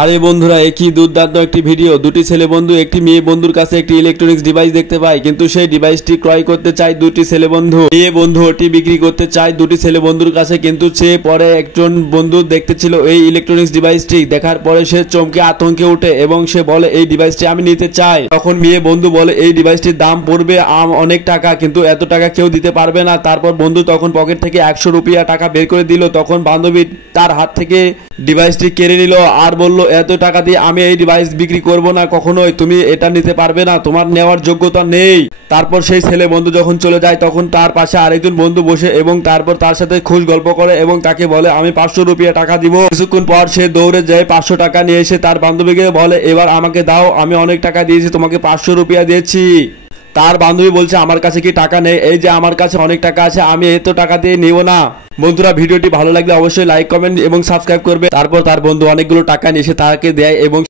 আরে বন্ধুরা, একই দুর্দান্ত একটি ভিডিও। দুটি ছেলে বন্ধু একটি মেয়ে বন্ধুর কাছে একটি ইলেকট্রনিক্স ডিভাইস দেখতে পায়, কিন্তু সেই ডিভাইসটি ক্রয় করতে চায় দুটি ছেলে বন্ধু। মেয়ে বন্ধু ওটি বিক্রি করতে চায় দুটি ছেলে বন্ধুর কাছে, কিন্তু সে পরে একজন বন্ধু দেখতে ছিল এই ইলেকট্রনিক্স ডিভাইসটি। দেখার পরে সে চমকে আতঙ্কে ওঠে এবং সে বলে এই ডিভাইসটি আমি নিতে চাই। তখন মেয়ে বন্ধু বলে এই ডিভাইসটির দাম পড়বে অনেক টাকা, কিন্তু এত টাকা কেউ দিতে পারবে না। তারপর বন্ধু তখন পকেট থেকে 100 রুপিয়া টাকা বের করে দিল। তখন বান্ধবী তার হাত থেকে ডিভাইসটি কেড়ে নিল আর বলল এত টাকা দিয়ে আমি এই ডিভাইস বিক্রি করব না কখনোই, তুমি এটা নিতে পারবে না, তোমার নেওয়ার যোগ্যতা নেই। তারপর সেই ছেলে বন্ধু যখন চলে যায় তখন তার পাশে আরেকজন বন্ধু বসে এবং তারপর তার সাথে খুশ গল্প করে এবং তাকে বলে আমি 500 রুপিয়া টাকা দিব। কিছুক্ষণ পর সে দৌড়ে যায় 500 টাকা নিয়ে এসে তার বান্ধবীকে বলে এবার আমাকে দাও, আমি অনেক টাকা দিয়েছি, তোমাকে 500 রুপিয়া দিয়েছি। তার বান্ধবী বলছে আমার কাছে কি টাকা নেই, এই যে আমার কাছে অনেক টাকা আছে, আমি এত টাকা দিয়ে নিব না। বন্ধুরা, ভিডিওটি ভালো লাগলে অবশ্যই লাইক কমেন্ট এবং সাবস্ক্রাইব করবে। তারপর তার বন্ধু অনেকগুলো টাকা নিয়ে এসে তাকে দেয় এবং